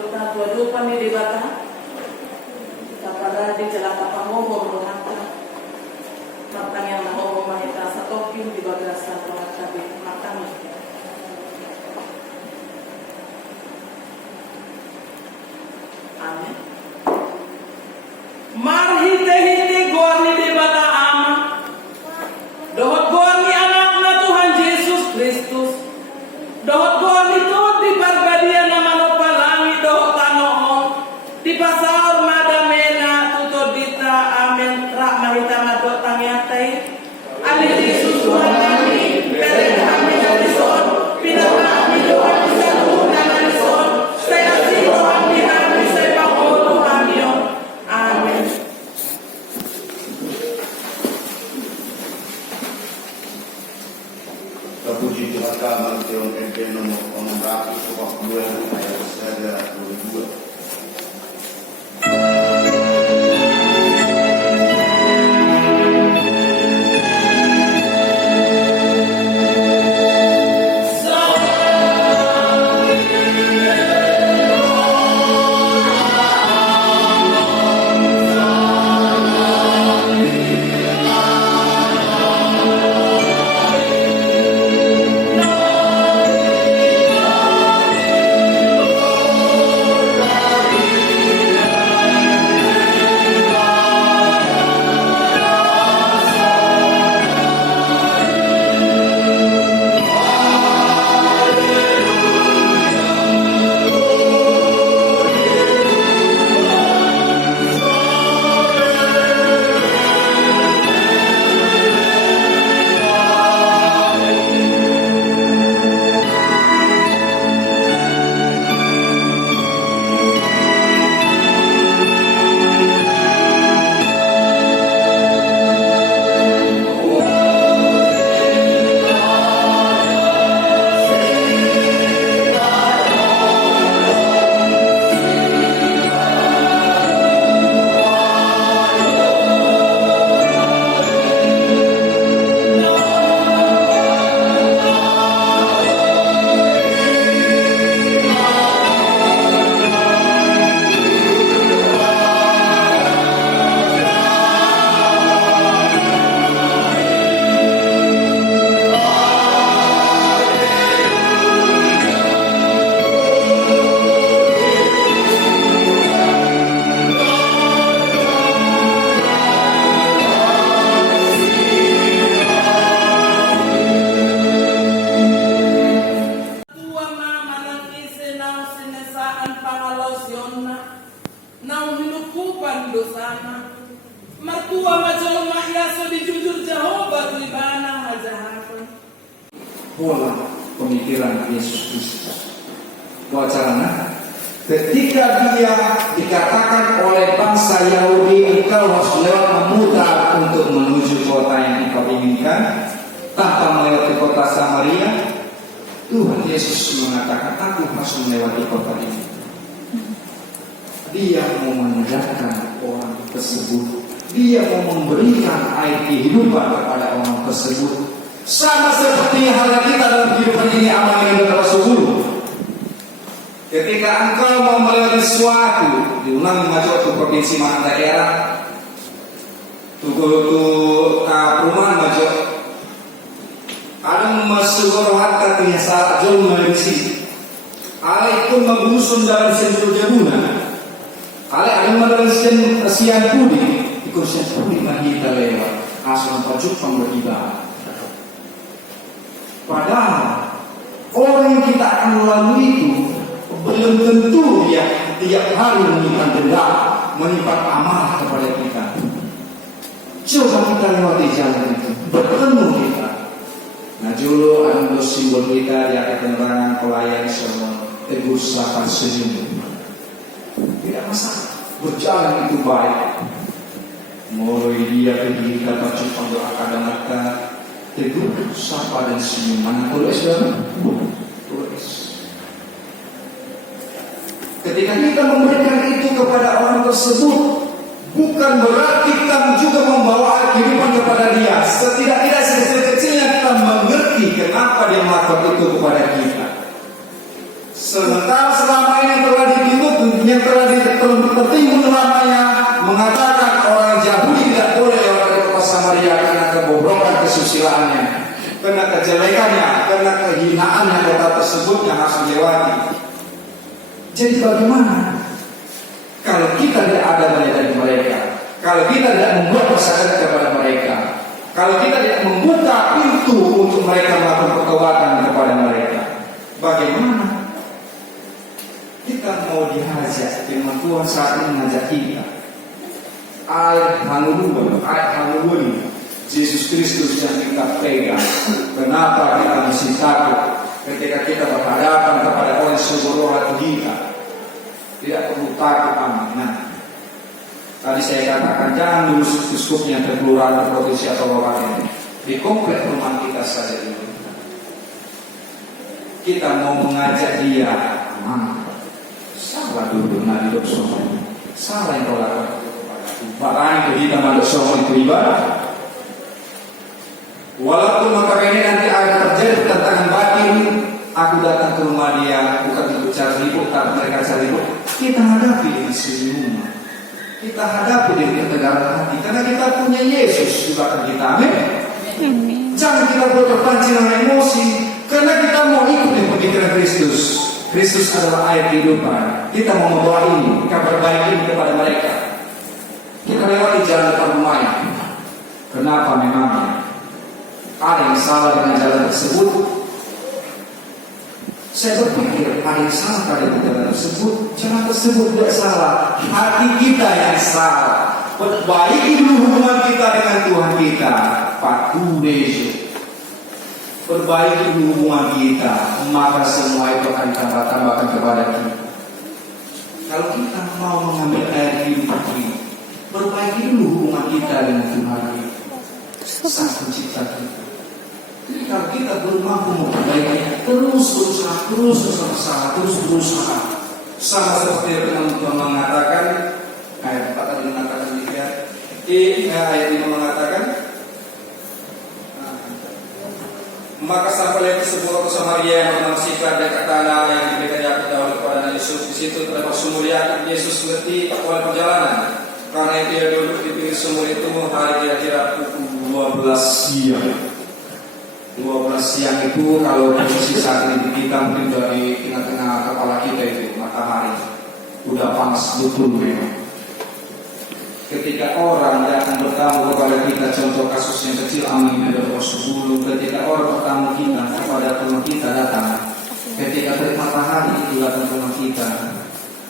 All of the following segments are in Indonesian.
dota tua dupa mi di bata kapada di celaka pangomo rohaka matang yang nahomo manita sa tokin di bagasa pangatabi matang. Amin. Marhite-hite gorni di bata ama dohot gorni anak na Tuhan Yesus Kristus dohot gorni to di barbadian na manopalangi dohot anoon di pasar madamena tutod dita amen rak marita madot tangyatay amin Yesus Tuhan kami perek kami na lison pinaka kami doon sa luhod na lison saya si Tuhan kami sa pangulo kami yon. Amen. Terpuji Tuhan kami yang ente nomor pemberaki sebuah bulan ayat saja 22. Pola pemikiran Yesus Kristus. Wacaranya, ketika dia dikatakan oleh bangsa Yahudi, engkau harus lewat memutar untuk menuju kota yang engkau inginkan tanpa melewati kota Samaria, Tuhan Yesus mengatakan, aku harus melewati kota ini. Dia mau menyadarkan orang tersebut. Dia mau memberikan air kehidupan kepada orang tersebut. Sama seperti halnya kita dalam kehidupan ini, amal yang Rasul. Ketika engkau mau melewati sesuatu, diulangi maju ke provinsi mana daerah, perumahan maju, ada masuk harta biasa jauh melewati. Ada pun mengusung dalam senjata jabuna. Ada dalam siang pudi, ikut siang pudi mandi kita lewat. Asal pajuk pemberitaan. Padahal orang yang kita akan lalui itu belum tentu dia tiap hari menyimpan dendam, menyimpan amarah kepada kita. Coba kita lewati jalan itu, bertemu kita. Nah dulu ada simbol kita di atas penerangan pelayan semua tegur sapa senyum. Tidak masalah, berjalan itu baik. Mulai dia pergi kita baca doa kadang-kadang tegur sapa dan senyum. Mana tulis dalam? Tulis. Ketika kita memberikan itu kepada orang tersebut, bukan berarti kita juga membawa kehidupan kepada dia. Setidak-tidak sekecil-kecilnya kita mengerti kenapa dia melakukan itu kepada kita. Sementara selama ini yang telah dituntut, yang telah tertimbun lamanya mengatakan orang Yahudi tidak boleh lewat dari kota Samaria karena kebobrokan kesusilaannya, karena kejelekannya, karena kehinaannya kota tersebut yang harus dilewati. Jadi bagaimana kalau kita tidak ada dari mereka? Kalau kita tidak membuat masyarakat kepada mereka, kalau kita tidak membuka pintu untuk mereka melakukan pertobatan kepada mereka, bagaimana kita mau diajak? Firman Tuhan saat ini mengajak kita. Air Hanurun, Yesus Kristus yang kita pegang. Kenapa kita mesti takut ketika kita berhadapan kepada orang seluruh hati kita? Tidak perlu takut, aman. Tadi saya katakan jangan dulu skup-skupnya kelurahan, provinsi atau kabupaten. Di komplek rumah kita saja dulu. Kita mau mengajak dia, salah dulu nadi dok semua. Salah yang kau lakukan barang kita mandok semua itu ibadah. Walaupun maka ini nanti akan terjadi tantangan batin, aku datang ke rumah dia bukan untuk cari ribut, tapi mereka cari ribut. Kita hadapi dengan senyuman. Kita hadapi dengan ketegaran hati karena kita punya Yesus di belakang kita. Amin. Jangan kita buat terpancing dengan emosi karena kita mau ikut dengan pemikiran Kristus. Kristus adalah air kehidupan. Kita mau membawa ini, kabar baik ini kepada mereka. Kita lewati jalan depan rumahnya. Kenapa memangnya? Ada yang salah dengan jalan tersebut? Saya berpikir ada yang salah pada jalan tersebut. Jalan tersebut tidak salah. Hati kita yang salah. Perbaiki dulu hubungan kita dengan Tuhan kita. Pak Kudesu. Perbaiki dulu hubungan kita, maka semua itu akan ditambah-tambahkan kepada kita. Kalau kita mau mengambil air hidup ini, perbaiki dulu hubungan kita dengan Tuhan kita, Sang Pencipta kita. Jadi kalau kita belum mampu memperbaikinya, terus berusaha. Sama seperti yang Tuhan mengatakan, ayat 4 tadi mengatakan demikian. Ayat 5 mengatakan, maka sampailah ke sebuah kota Samaria yang bernama Sikar dekat tanah yang diberikan Yakub dahulu kepada Yesus. Di situ terdapat sumur Yakub. Yesus mengerti awal perjalanan. Karena itu dia duduk di pinggir sumur itu hari kira-kira pukul 12 siang. 12 siang itu kalau posisi saat ini kita mungkin dari tengah-tengah kepala kita itu matahari udah panas betul memang. Ketika orang datang bertamu kepada kita, contoh kasus yang kecil Amin ada 10, ketika orang bertamu kita kepada rumah kita datang, ketika terik matahari itu datang ke rumah kita,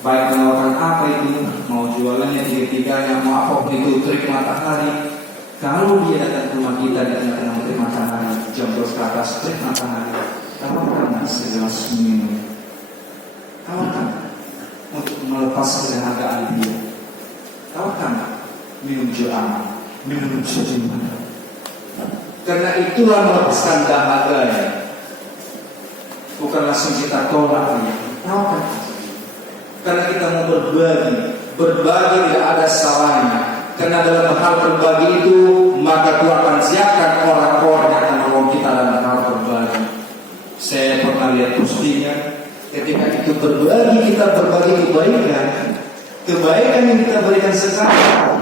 baik menawarkan apa itu, mau jualannya tiga-tiganya, mau apa itu terik matahari, kalau dia datang ke rumah kita di tengah-tengah terik matahari, jam 12 ke atas terik matahari, tawarkan segelas minum, tawarkan untuk melepas kedahagaan dia. Tawarkan minum doa, minum senyuman. Karena itulah melepaskan dahaganya. Bukan langsung kita tolak dia. Tawarkan. Karena kita mau berbagi tidak ada salahnya. Karena dalam hal berbagi itu maka Tuhan akan siapkan orang-orang yang akan menolong kita dalam hal berbagi. Saya pernah lihat postingan ketika itu berbagi, kita berbagi kebaikan yang kita berikan sekarang,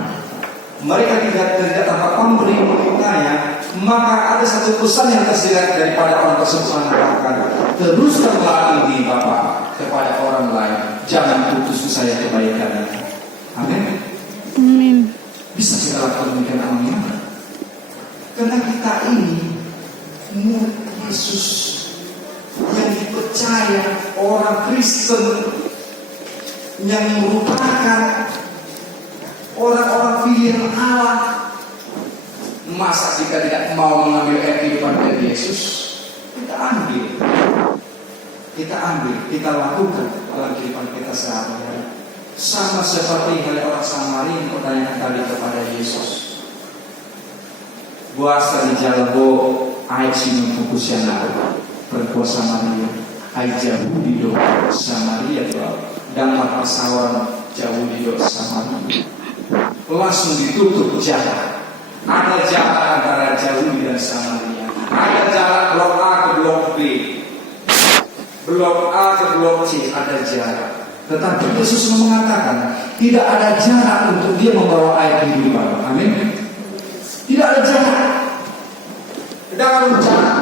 mereka tidak tanpa pemberi mengikutnya, maka ada satu pesan yang tersirat daripada orang tersebut mengatakan, teruskanlah ini Bapak kepada orang lain, jangan putus saya kebaikan. Amin. Amin. Bisa kita lakukan demikian, amin. Karena kita ini murid Yesus yang dipercaya orang Kristen yang merupakan orang-orang pilihan Allah. Masa jika tidak mau mengambil air kehidupan dari Yesus, kita ambil, kita lakukan dalam kehidupan kita sehari-hari. Sama seperti halnya orang Samaria yang bertanya tadi kepada Yesus, buasa di jalan bo air sini fokusnya perempuan Samaria, air jauh di do Samaria tuh. Dan persawaran jauh di dosa langsung ditutup jalan. Ada jalan antara jauh dan Samaria. Ada jalan blok A ke blok B. blok A ke blok C ada jarak. Tetapi Yesus mengatakan tidak ada jarak untuk dia membawa air kehidupan. Amin. Tidak ada jarak. Tidak ada jarak.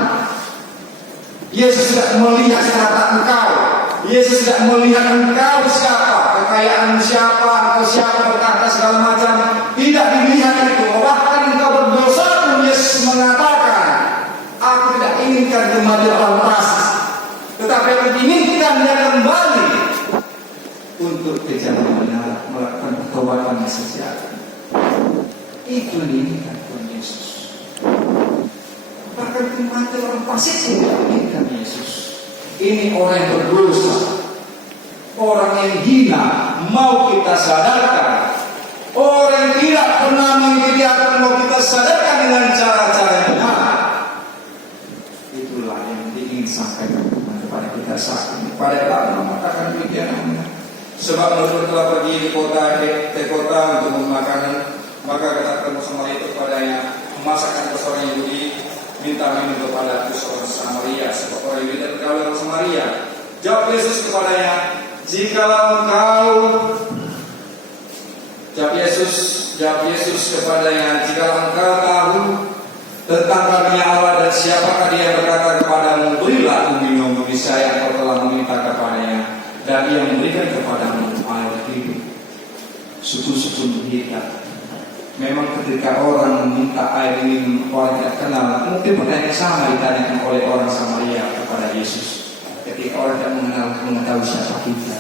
Yesus tidak melihat strata engkau. Yesus tidak melihat engkau siapa, kekayaan siapa, atau siapa berkata segala macam. Tidak dilihat itu. Bahkan engkau berdosa pun Yesus mengatakan, aku tidak inginkan kembali orang pasti, tetapi aku inginkan dia kembali untuk ke jalan benar, melakukan pertobatan yang sejati. Itu yang diinginkan Tuhan Yesus. Bahkan kematian orang fasik tidak diinginkan Yesus. Ini orang yang berdosa, orang yang hina, mau kita sadarkan. Orang yang tidak pernah mengikuti apa mau kita sadarkan dengan cara-cara yang benar. Itulah yang ingin sampaikan kepada kita saat ini. Pada saat mengatakan demikian. Sebab Rasul telah pergi ke kota untuk makanan, maka kata sama itu kepadanya, memasakkan ke seorang Yahudi, minta minum kepada seorang Samaria, sebab orang Yahudi dan bergaul dengan Samaria. Jawab Yesus kepadanya, jawab Yesus kepadanya, jikalau engkau tahu tentang karunia Allah dan siapakah dia yang berkata kepadamu, berilah aku minum, niscaya engkau telah meminta kepadanya, dan ia memberikan kepadamu air hidup. Suku-suku kita, memang ketika orang meminta air minum, orang tidak kenal, mungkin pertanyaan sama ditanyakan oleh orang Samaria kepada Yesus. Ketika orang tidak mengetahui siapa kita,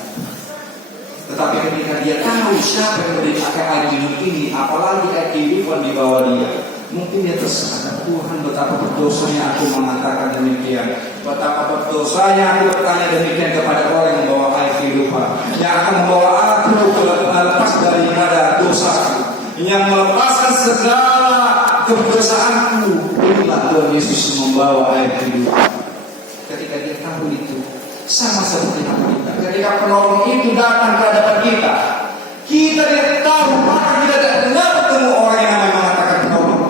tetapi ketika dia tahu siapa yang memberikan air minum ini, apalagi air kehidupan di bawah dia, mungkin dia tersadar, Tuhan betapa berdosanya aku mengatakan demikian, betapa berdosanya aku bertanya demikian kepada orang yang membawa air kehidupan, yang akan membawa aku lepas daripada dosaku, yang melepaskan segala keberdosaanku. Inilah Tuhan Yesus membawa air kehidupan. Ketika dia tahu itu, sama seperti kita. Ketika penolong itu datang ke hadapan kita, kita tidak tahu, maka kita tidak pernah bertemu orang yang namanya mengatakan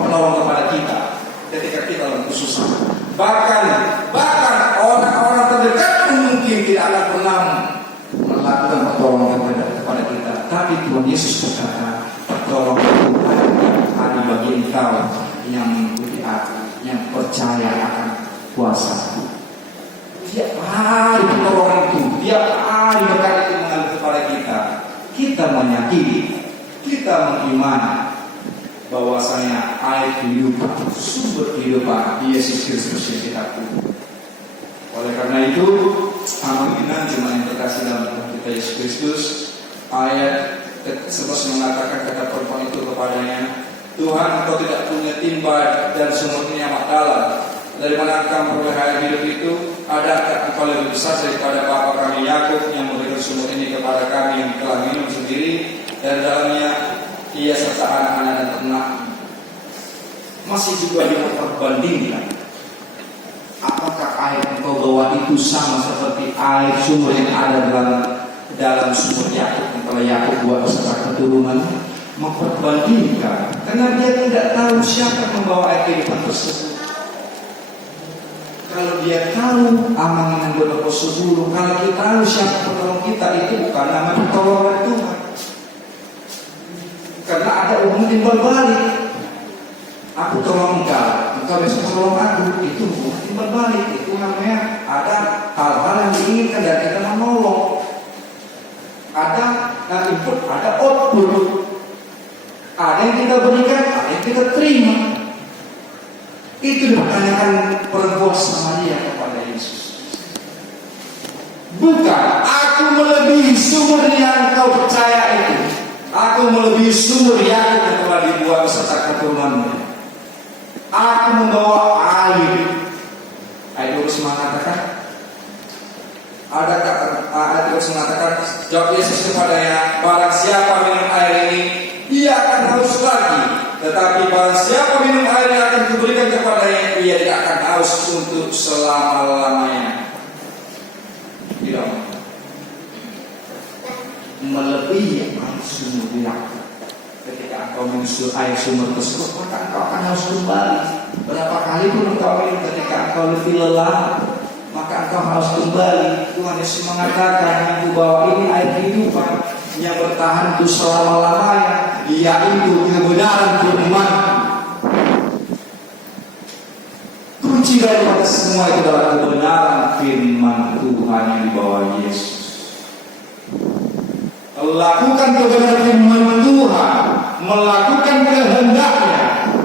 penolong kepada kita. Ketika kita dalam kesusahan, bahkan orang-orang terdekat pun mungkin tidak akan pernah melakukan pertolongan kepada kita. Tapi Tuhan Yesus berkata, pertolongan itu ada bagi engkau yang mengikuti aku, yang percaya akan kuasa. Tiap hari pertolongan itu, tiap hari berkat itu mengalir kepada kita. Kita menyakini, kita mengimani bahwasanya air kehidupan, sumber kehidupan Yesus Kristus yang kita punya. Oleh karena itu, amanah jemaat yang terkasih dalam Tuhan kita Yesus Kristus, ayat 11 mengatakan kata perempuan itu kepadanya, Tuhan, engkau tidak punya timba dan sumur ini amat dalam. Dari mana engkau memperoleh air hidup itu? Adakah engkau lebih besar daripada bapa kami Yakub yang memberikan sumur ini kepada kami yang telah minum sendiri, dan dalamnya ia serta anak-anak dan ternak? Masih juga diperbandingkan. Apakah air yang kau bawa itu sama seperti air sumur yang ada dalam sumur Yakub yang telah Yakub buat beserta keturunan? Memperbandingkan, karena dia tidak tahu siapa yang membawa air kehidupan tersebut. Kalau dia tahu amanah yang berlaku sebelum, kalau kita tahu siapa penolong kita, itu bukan nama pertolongan Tuhan. Karena ada hubungan timbal balik. Aku tolong engkau besok tolong aku, itu hubungan timbal balik. Itu namanya ada hal-hal yang diinginkan dan kita menolong. Ada input, ada output. Ada yang kita berikan, ada yang kita terima. Itu dipertanyakan perempuan Samaria kepada Yesus. Bukan, aku melebihi sumur yang kau percaya itu. Aku melebihi sumur yang telah dibuat beserta keturunannya. Aku membawa air. Ayat 12 mengatakan, ayat 12 mengatakan, jawab Yesus kepadanya, barang siapa minum air ini, dia akan haus lagi. Tetapi barang siapa minum air yang akan diberikan kepadanya, ia tidak akan haus untuk selama-lamanya. Tidak melebihi air sumur Yakub. Ketika engkau minum air sumur tersebut, maka engkau akan haus kembali. Berapa kali pun engkau minum, ketika engkau lebih lelah, maka engkau harus kembali. Tuhan Yesus mengatakan ibu bahwa ini air kehidupan yang bertahan untuk selama-lamanya, yaitu kebenaran firman. Kunci daripada semua itu adalah kebenaran firman Tuhan yang dibawa Yesus. Lakukan kebenaran firman Tuhan, melakukan kehendaknya,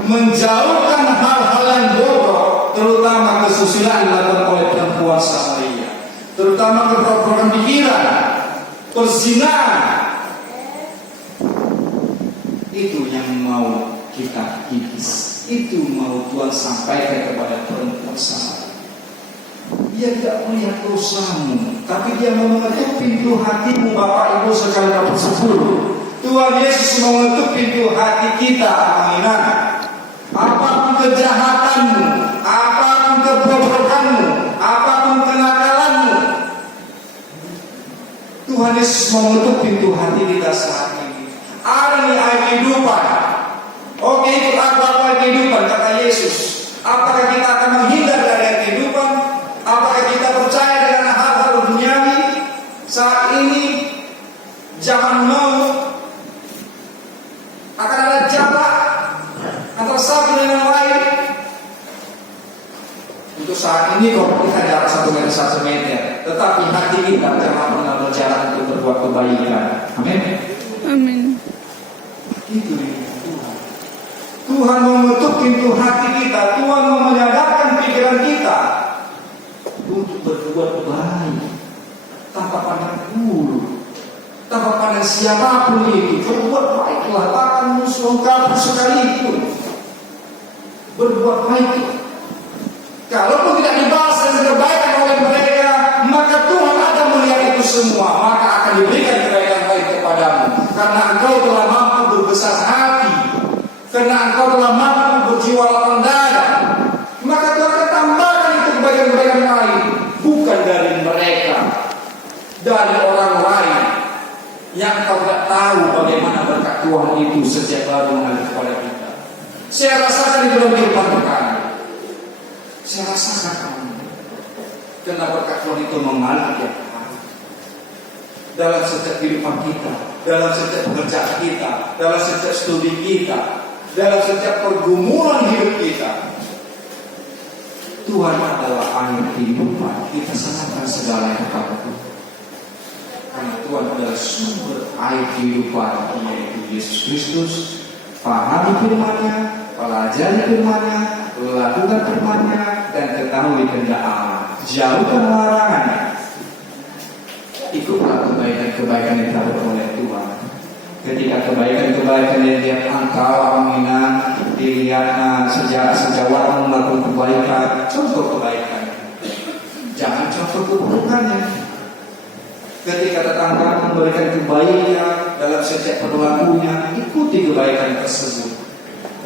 menjauhkan hal-hal yang bodoh, terutama kesusilaan dilakukan oleh perempuan Samaria, terutama keprograman pikiran, perzinahan. Itu yang mau kita kikis, itu mau Tuhan sampaikan kepada perempuan Samaria. Dia tidak melihat dosamu, tapi dia mau mengetuk pintu hatimu. Bapak Ibu sekalian dapat 10. Tuhan Yesus mau mengetuk pintu hati kita, aminan. Apapun kejahatanmu, apapun kebobrokanmu, apapun kenakalanmu, Tuhan Yesus mau mengetuk pintu hati kita saat ini. Ada nih air kehidupan. Oke, itu apa kehidupan, kata Yesus. Apakah kita akan menghindar dari air kehidupan? Apakah kita percaya dengan hal-hal duniawi? Saat ini zaman maut akan ada jarak antara satu dengan lain. Untuk saat ini kalau kita jarak 1 meter, tetapi hati kita jangan pernah berjarak untuk berbuat kebaikan. Amin. Amin. Itu Tuhan. Tuhan mengetuk pintu hati kita. Tuhan mau menyadarkan pikiran kita untuk berbuat baik tanpa pandang bulu, tanpa pandang siapapun itu. Berbuat baiklah, bahkan musuh kafir sekalipun. Berbuat baik. Kalaupun tidak dibalas dengan kebaikan oleh mereka, maka Tuhan akan melihat itu semua, maka akan diberikan kebaikan baik kepadamu. Karena engkau telah mampu berbesar hati, karena engkau telah mampu berjiwa lapang dada, maka Tuhan akan tambahkan itu kebaikan-kebaikan lain, bukan dari mereka, dari orang lain yang engkau tidak tahu bagaimana berkat Tuhan itu sejak baru mengalir kepada kita. Saya rasakan di dalam kehidupan kami. Saya rasakan kamu. Karena berkat Tuhan itu mengalir tiap hari dalam setiap kehidupan kita, dalam setiap pekerjaan kita, dalam setiap studi kita, dalam setiap pergumulan hidup kita. Tuhan adalah air kehidupan. Kita serahkan segala kepada Tuhan. Karena Tuhan adalah sumber air kehidupan, yaitu Yesus Kristus. Pahami firman-Nya, pelajari firman-Nya, lakukan firman-Nya, dan ketahui kehendak Allah. Jauhkan larangannya. Ikutlah kebaikan-kebaikan yang didapat oleh Tuhan. Ketika kebaikan-kebaikan yang dilihat engkau, aminah, dilihat sejawat melakukan kebaikan, contoh kebaikan. Jangan contoh keburukannya. Ketika tetangga memberikan kebaikan dalam setiap perilakunya, ikuti kebaikan tersebut.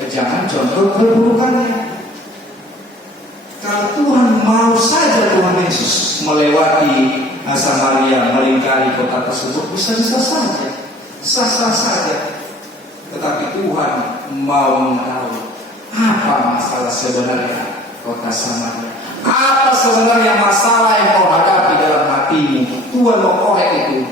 Jangan contoh keburukannya. Kalau Tuhan mau saja Tuhan Yesus melewati Samaria, melingkari kota tersebut, bisa-bisa saja, sah-sah saja. Tetapi Tuhan mau mengetahui apa masalah sebenarnya kota Samaria. Apa sebenarnya masalah yang kau hadapi dalam hatimu? Tuhan mau korek itu.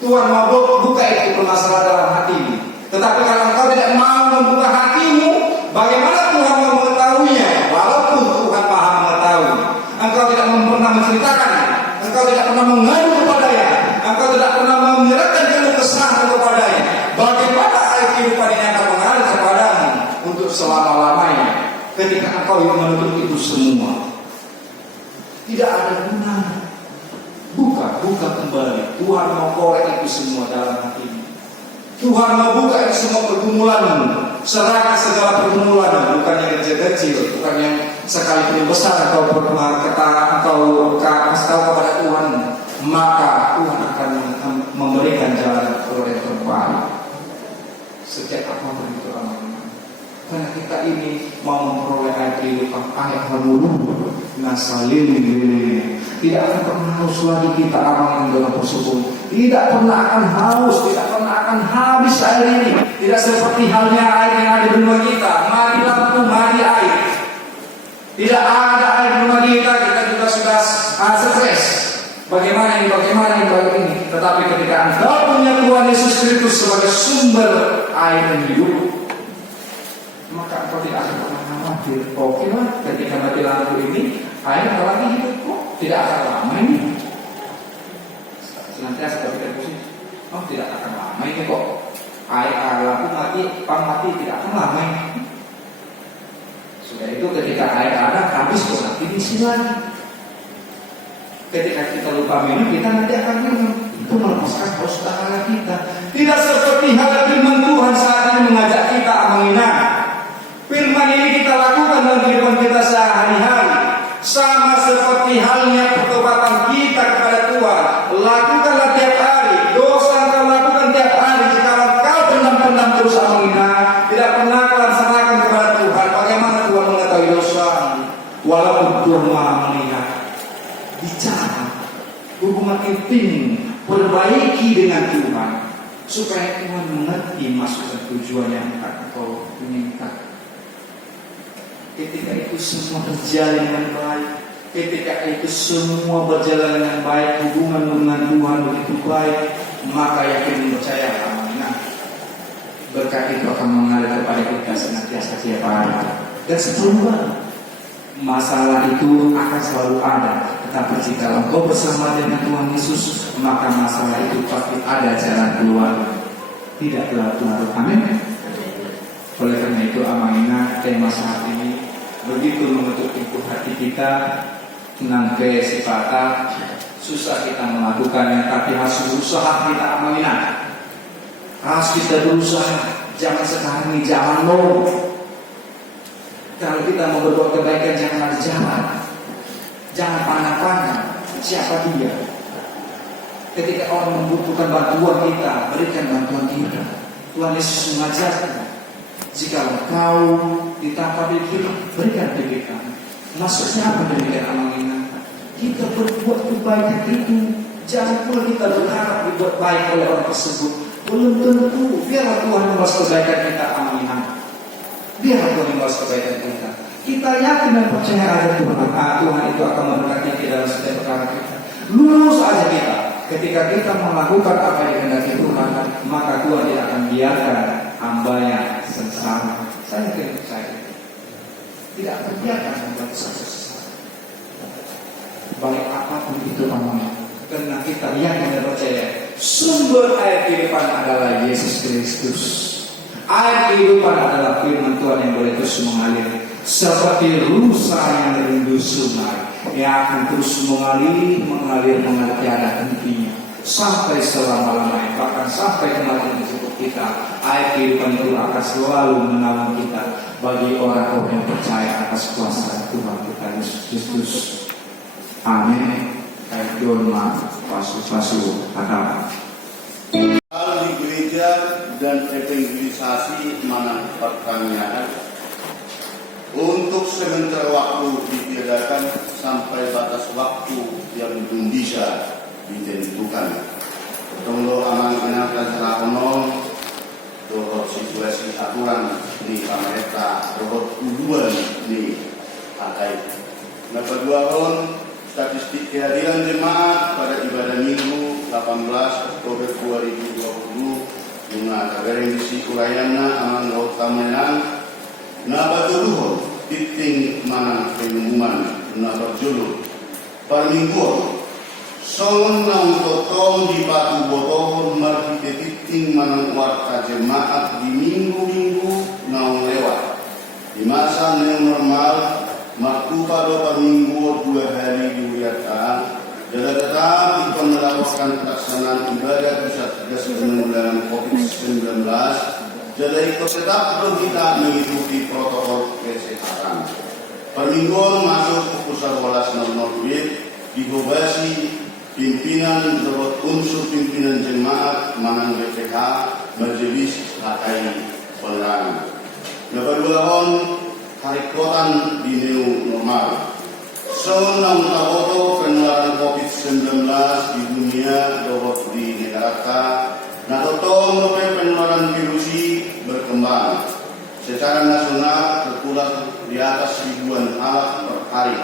Tuhan mau buka itu permasalahan dalam hatimu. Tetapi kalau engkau tidak mau membuka hatimu, bagaimana Tuhan mau mengetahuinya? Walaupun Tuhan maha mengetahui, engkau tidak pernah menceritakannya, engkau tidak pernah mengadu kepadanya, engkau tidak pernah menyerahkan keluh kesahmu kepadanya. Bagaimana air kehidupan ini akan mengalir kepadamu untuk selama-lamanya? Ketika engkau menuntut itu semua, tidak ada gunanya. Buka kembali. Tuhan mau korek itu semua dalam hatimu. Tuhan mau buka itu semua pergumulanmu. Serahkan segala pergumulanmu, bukan yang kecil-kecil, bukan yang sekalipun besar atau kata engkau kasih tahu kepada Tuhan, maka Tuhan akan memberikan jalan keluar yang terbaik. Sejak apapun itu aman. Karena kita ini mau memperoleh air kehidupan, air hamuru, nasalin, tidak akan pernah haus lagi kita aman dalam tersebut. Tidak pernah akan haus, tidak pernah akan habis air ini. Tidak seperti halnya air yang ada di rumah kita. Mari lampu, mari air. Tidak ada air di rumah kita juga sudah stres. Bagaimana ini. Tetapi ketika engkau punya Tuhan Yesus Kristus sebagai sumber air yang hidup, maka engkau tidak akan pernah khawatir. Oke lah, ketika mati lampu ini, air kalau lagi hidup kok tidak akan lama ini. Senantiasa berpikir positif. Oh, tidak akan lama ini kok. Air lampu mati tidak akan lama ini. Sudah itu ketika air ada habis kok nanti diisi lagi. Ketika kita lupa minum, kita nanti akan minum. Itu melepaskan haus dahaga kita. Tidak seperti hal firman Tuhan saat ini mengajak kita mengingat. Firman ini kita lakukan dalam kehidupan kita sehari-hari. Sama seperti halnya pertobatan kita kepada Tuhan. Lakukanlah tiap hari. Dosa yang kau lakukan tiap hari. Jika kau pendam terus mengingat, tidak pernah kau laksanakan kepada Tuhan. Bagaimana Tuhan mengetahui dosa? Walaupun Tuhan Maha melihat. Bicara, hubungan intim, perbaiki dengan Tuhan supaya Tuhan mengerti maksud dan tujuan yang akan kau inginkan. Ketika itu semua berjalan dengan baik, hubungan dengan Tuhan begitu baik, maka yakin percaya amanah berkat itu akan mengalir kepada kita senantiasa tiap hari. Dan sebelumnya masalah itu akan selalu ada. Tetapi jika engkau bersama dengan Tuhan Yesus, maka masalah itu pasti ada jalan keluar. Tidak larut-larut. Amin. Oleh karena itu amanah tema saat ini begitu membentuk pintu hati kita dengan kesifatan susah kita melakukannya, tapi harus berusaha kita amanah. Harus kita berusaha. Jangan sekarang ini, jangan mau. Kalau kita mau berbuat kebaikan, jangan ada jalan. Jangan pandang-pandang siapa dia. Ketika orang membutuhkan bantuan kita, berikan bantuan kita. Tuhan Yesus mengajarkan, jika engkau ditangkap pikir, berikan pikiran. Maksudnya apa demikian amanah? Kita berbuat kebaikan itu, jangan pula kita berharap dibuat baik oleh orang tersebut. Belum tentu. Biarlah Tuhan membalas kebaikan kita amanah. Biarlah Tuhan membalas kebaikan kita. Kita yakin dan percaya ada Tuhan. Tuhan itu akan memberkati kita dalam setiap perkara kita. Lurus aja kita. Ketika kita melakukan apa yang dikehendaki Tuhan, maka Tuhan tidak akan biarkan hamba-Nya sengsara. Saya percaya. Tidak akan biarkan hamba sengsara. Baik apapun itu amanah. Karena kita yakin dan percaya sumber air kehidupan adalah Yesus Kristus. Air kehidupan adalah firman Tuhan yang boleh terus mengalir. Seperti rusa yang rindu sungai yang akan terus mengalir tiada hentinya sampai selama-lamanya, bahkan sampai kematian disebut kita. Air kehidupan itu akan selalu menolong kita bagi orang-orang yang percaya atas kuasa Tuhan kita Yesus Kristus. Amin. Kayak doma pasu agama. Hal di gereja dan evangelisasi mana pertanyaan untuk sementara waktu ditiadakan sampai batas waktu yang belum bisa ditentukan. Tunggu aman-aman dan serakono dohor situasi aturan di pemerintah dohor tujuan di akai. Nomor 2 tahun statistik kehadiran jemaat pada ibadah minggu 18 Oktober 2020 dengan kabareng di Kurayana aman laut Kamenang. Nabatuduh titing manang pengumuman nabajulu parminggu songon naung totong di batu botol marti titing manang warta jemaat di minggu-minggu naung lewat di masa yang normal martu pada parminggu 2 hari diwiatan jadi tetap ikon melakukan pelaksanaan ibadah pusat gas penanggulangan COVID-19. Jadi tetap perlu kita mengikuti protokol kesehatan. Permingguan masuk pukul 11.00 dibobasi pimpinan unsur pimpinan jemaat Manang BPK Majelis Hakai Penerangan. Nomor 2 tahun harikotan di new normal. Sonang tawoto penularan COVID-19 di dunia dohot di negara Natotong penularan virus berkembang secara nasional tertular di atas ribuan alat per hari.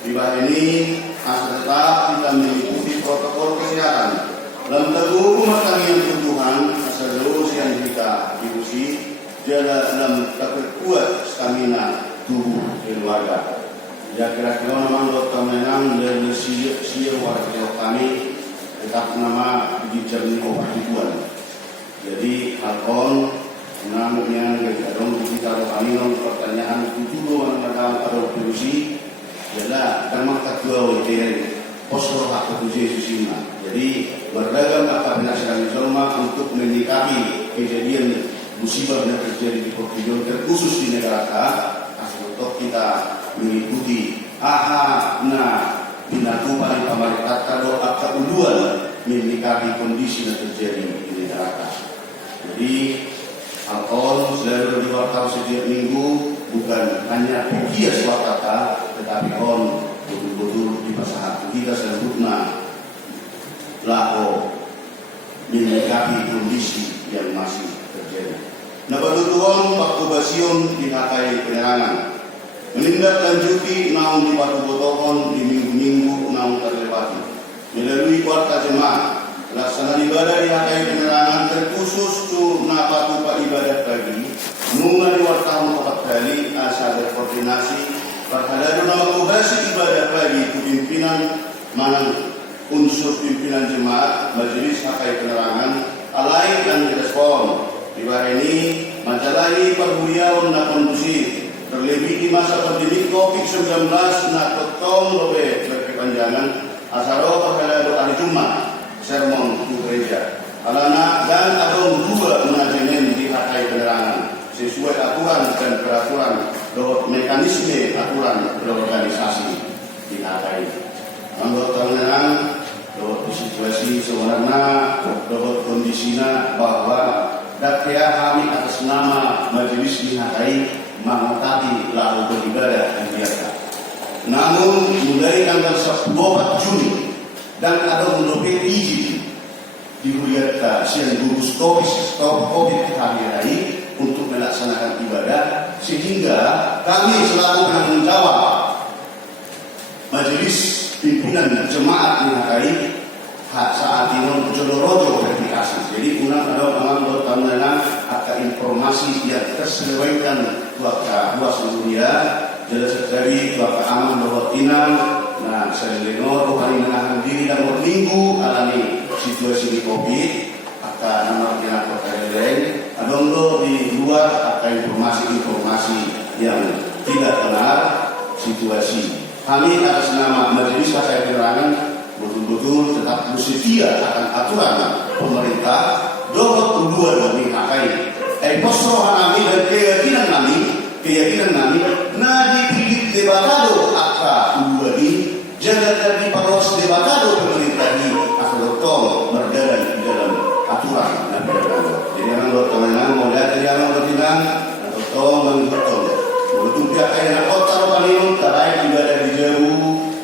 Di bawah ini asal tetap kita mengikuti protokol kesehatan. Dalam teguh kami yang Tuhan, asal terus yang kita diusi, dalam kuat stamina tubuh keluarga. Ya kira-kira nama dokter menang dan siap warga kami tetap nama dijamin obat tujuan. Jadi halkon namanya gedung kita kami pertanyaan tujuh orang dalam pada diusi, adalah termak kedua weekend postur hak tujuh susima. Jadi beragam apa penasihat Islam untuk menyikapi kejadian musibah yang terjadi di Provinsi terkhusus di negara kita, asal kita mengikuti pinatupan pemerintah kalau akta uluan menyikapi kondisi yang terjadi di negara kita. Jadi alkohol selalu diwakil setiap minggu bukan hanya bias wakata, tetapi on betul-betul di masyarakat kita selanjutnya laku menyikapi kondisi yang masih terjadi. Nah, tuan waktu basion dihakai penerangan menindaklanjuti naung di batu botokon di minggu-minggu naung terlewati melalui kuarta jemaah laksana ibadah dihakai penerangan terkhusus tu napatu pak ibadah pagi nunga di wartahun kepat kali asal berkoordinasi berhadapan nama kubasi ibadah pagi itu pimpinan manang unsur pimpinan jemaat majelis hakai penerangan alai dan direspon di hari ini majalah ini perbulian nak kondusif terlebih di masa pandemi COVID-19 nak ketong lebih berkepanjangan asaro perhadapan hari Jumat sermon di gereja alana dan adong dua menajemen di hakai penerangan sesuai aturan dan peraturan lewat mekanisme aturan berorganisasi di hakai anggota penerangan lewat situasi sebenarnya lewat kondisinya bahwa dakwah kami atas nama majelis dihakai mengetahui lalu beribadah yang biasa. Namun mulai tanggal 10 Juni dan ada mendope izin dihuriatkan siang gugus COVID hari untuk melaksanakan ibadah sehingga kami selaku penanggung jawab majelis pimpinan jemaat dihakai saat ini Jodorojo verifikasi. Jadi unang ada pengambil tambahan akan informasi yang terselewengkan buat seluruhnya jelas dari buat aman bahwa inang. Nah saya dengar hari menahan diri dan berminggu alami situasi di COVID akan nomor yang perkara lain. Ada di luar akan informasi yang tidak benar situasi. Kami atas nama majelis saya penerangan betul-betul tetap bersedia akan aturan pemerintah dohot kedua dari hakai posro kami dan keyakinan kami nah dipilih debatado akta kedua ini jangan dari paros debatado pemerintah ini akan tol berjalan di dalam aturan dan peraturan. Jadi orang bertemangan mau lihat dari orang bertinang atau tol menghitung betul pihak yang kota paling terbaik ibadah di jauh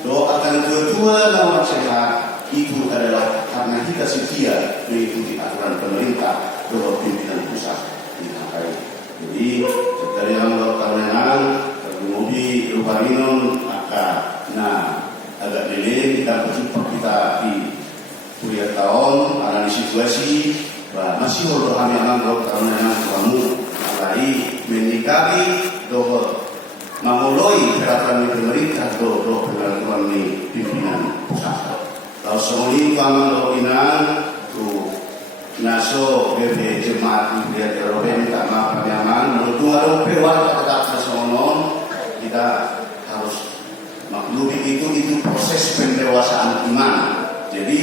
doakan kedua nomor sehat itu adalah karena kita setia mengikuti aturan pemerintah doa pimpinan pusat di Hakai. Jadi dari yang bertahunan terlebih rupa minum agak delay kita berjumpa kita di kuliah tahun ada situasi masih berdoa yang bertahunan kamu mulai menikahi doa menguloi peraturan pemerintah do peraturan pimpinan pusat. Kalau semuli kamu doinan tu naso bebe jemaat dia teroben tak maaf nyaman menurut harus pewat tetap sesonon kita harus maklumi itu proses pendewasaan iman. Jadi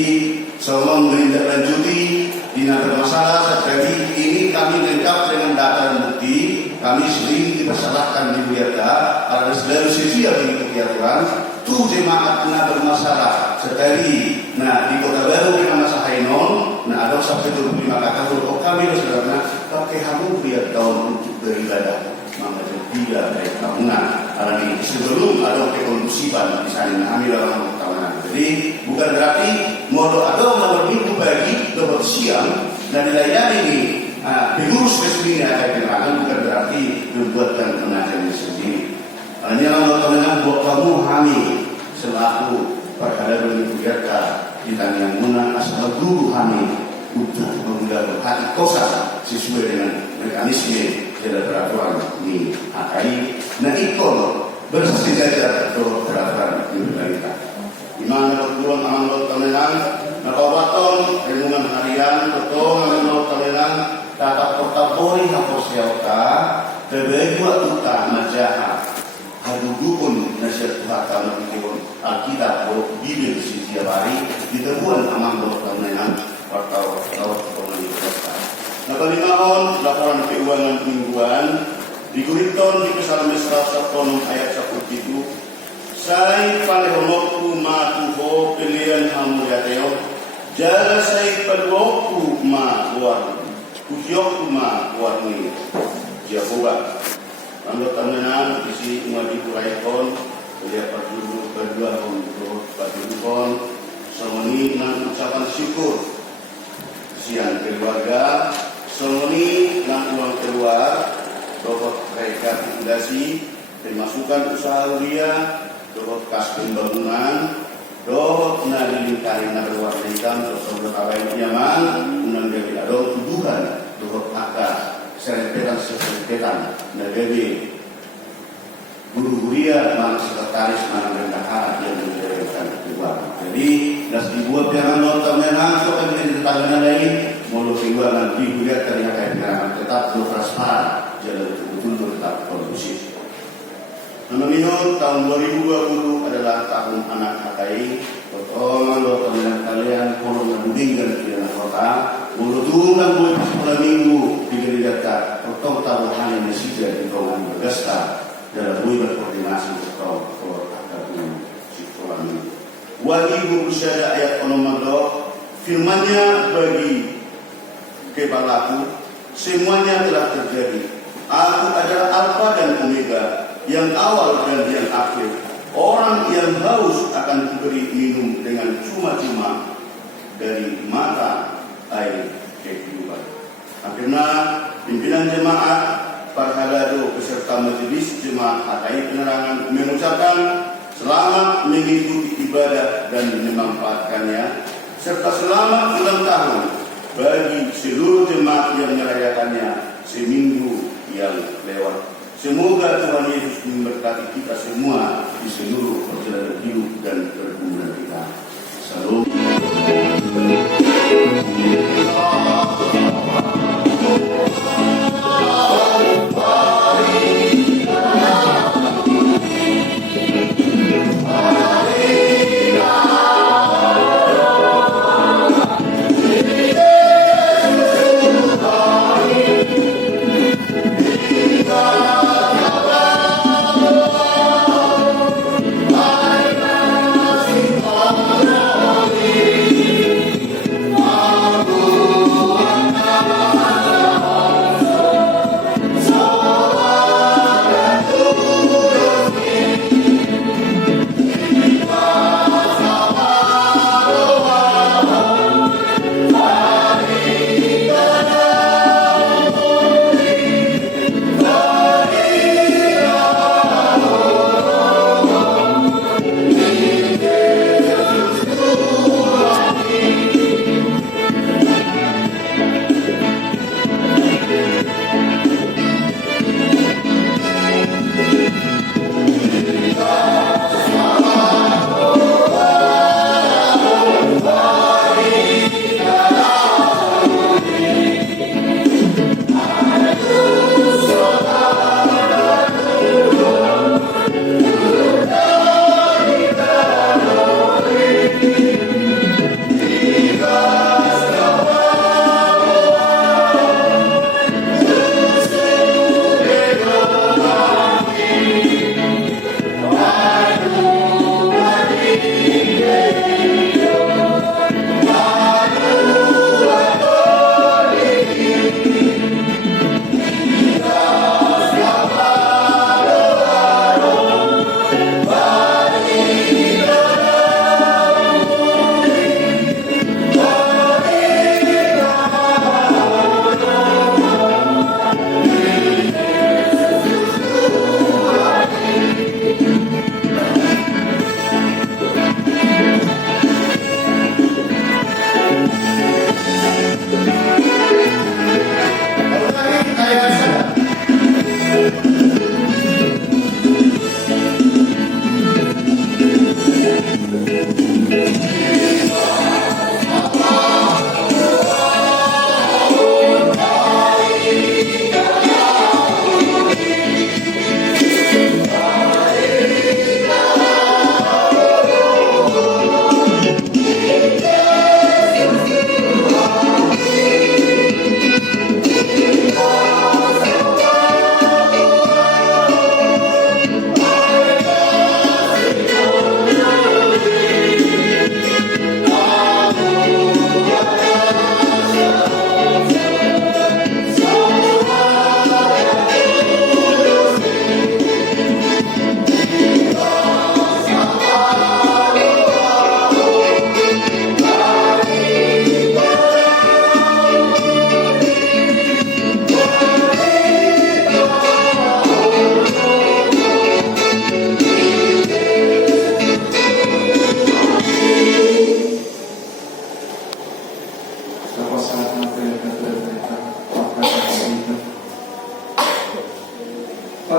sebelum menindaklanjuti dina bermasalah terjadi ini kami lengkap dengan data dan bukti. Kami sering dipersalahkan di Buyata karena selalu setia mengikuti aturan. Tu jemaat kena bermasalah setari. Nah di Kota Baru kita masa Hainon. Nah ada sampai 25 kakak untuk kami saudara. Pakai kamu biar tahun untuk beribadah. Maka tidak dari tahunan. Karena ini sebelum ada kekondusivan di sana kami dalam tahunan. Jadi bukan berarti modo ada nomor minggu pagi, nomor siang dan dilayani ini. Pengurus resmi akan penerangan bukan berarti membuatkan pengajian sendiri. Hanya Allah teman buat kamu kami selaku perkara begitu biarka kita yang menang asal dulu kami untuk menggunakan hati kosa sesuai dengan mekanisme dan peraturan di HKI. Nah itu bersejajar untuk peraturan di pemerintah. Di mana berkurang amal temenan, nakawaton ilmuwan harian, betul amal temenan, dapat pertabori haposiauta, terbeguat uta majaha, hadudukun nasihat Tuhan menurut Alkitab Bibel setiap hari ditemukan amal temenan atau pemerintah. Nah, kalimaon laporan keuangan mingguan diguriton di kesalahan mesra 1 ayat 1 sai palehonokku ma tuho pilihan hamu yateo jala sai palwokku ma warni kusyokku ma warni Jehovah Rambut temenan isi umadi kuraikon lihat perjuru kedua untuk perjuru semoni dengan ucapan syukur siang keluarga semoni dengan uang keluar robot rekapitulasi pemasukan usaha dia robot kas pembangunan robot nadi lingkari naruar hitam robot awal nyaman unang dari adong tuduhan robot akas serempetan negeri guru-guria mana sekretaris mana bendahara yang menjadikan keluar. Jadi das dibuat jangan nonton menang so kan di tangan lain mulut keluar digugat terlihat kayak gerakan tetap transparan jalan betul-betul tetap kondusif. Menurut tahun 2020 adalah tahun anak HKI. Betul teman kalian kalau menudingkan di dalam kota mulut tunang buat sekolah minggu di gereja potong tawahan yang disijak di ruangan bergesta dalam bui berkoordinasi betul kalau akademi sekolah minggu. Wahyu berusia ayat onomado firmannya bagi kepalaku semuanya telah terjadi. Aku adalah Alfa dan Omega, yang awal dan yang akhir. Orang yang haus akan diberi minum dengan cuma-cuma dari mata air kehidupan. Akhirnya pimpinan jemaat Parhalado beserta majelis jemaat HKI Penerangan mengucapkan selamat mengikuti ibadah dan memanfaatkannya, serta selamat ulang tahun bagi seluruh jemaat yang merayakannya seminggu yang lewat. Semoga Tuhan Yesus memberkati kita semua di seluruh perjalanan hidup dan pergumulan kita. Salam.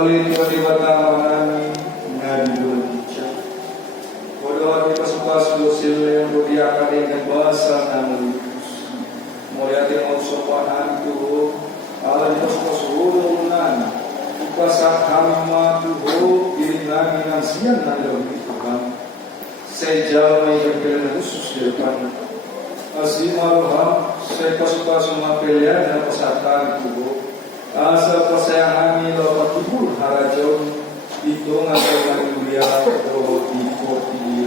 Kali Tuhan di batangan ngadi berbicara. Bodoh kita suka dosil yang berdiakan dengan bahasa namun moriati mau sopanan itu Allah kita suka suruhan upasa kami matu diri lagi nang siang nang lebih Tuhan. Saya jauh yang khusus di depan. Asli maruham saya suka semua pilihan dan pesatan itu. Asa pasayangan lo patibul harajon itu ngapain mulia atau di kopi.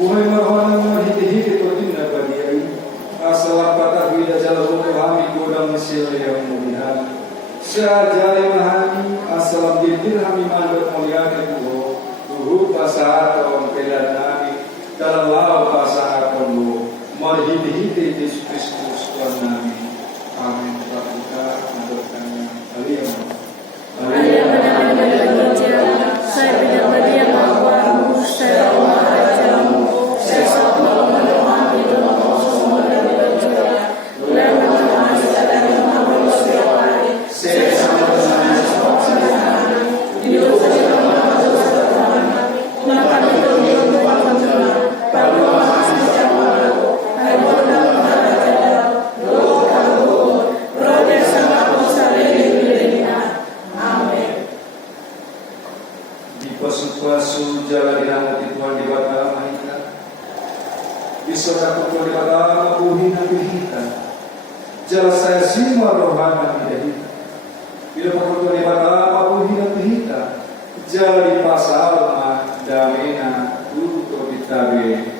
Buhay marwana mo hiti-hiti to din na badiyay. Asa lapata vida jalo ko kami kodang sila yang mulihan. Sa jari mahani asa lamditir kami mandot mulia ko. Tuhu pasahaton pelan nami dalam law pasahaton mo. Marhiti-hiti Yesus Kristus Tuhan nami. Amin. Kita mendoakan kalian. Maria benar-benar saya benar-benar yang mengawalmu, saya mengajarmu, saya selalu mendoakan hidupmu semua dari berjuang. Dan mendoakan segala yang mengambil setiap hari. Saya sama dengan seorang hidup saja mengambil dosa Tuhan kami. Maka itu hidup Tuhan Tuhan. Bahwa masih setiap malam. Hai benar mengajar. Doa kabul. Roda sama usaha Pasu-pasu jalan dirahmati Tuhan di bawah mahita. Bisa dapat Tuhan di bawah buhi nabi kita. Jalan saya semua rohana tidak kita. Bila dapat Tuhan di bawah buhi nabi kita. Jalan di pasal damena untuk ditabe.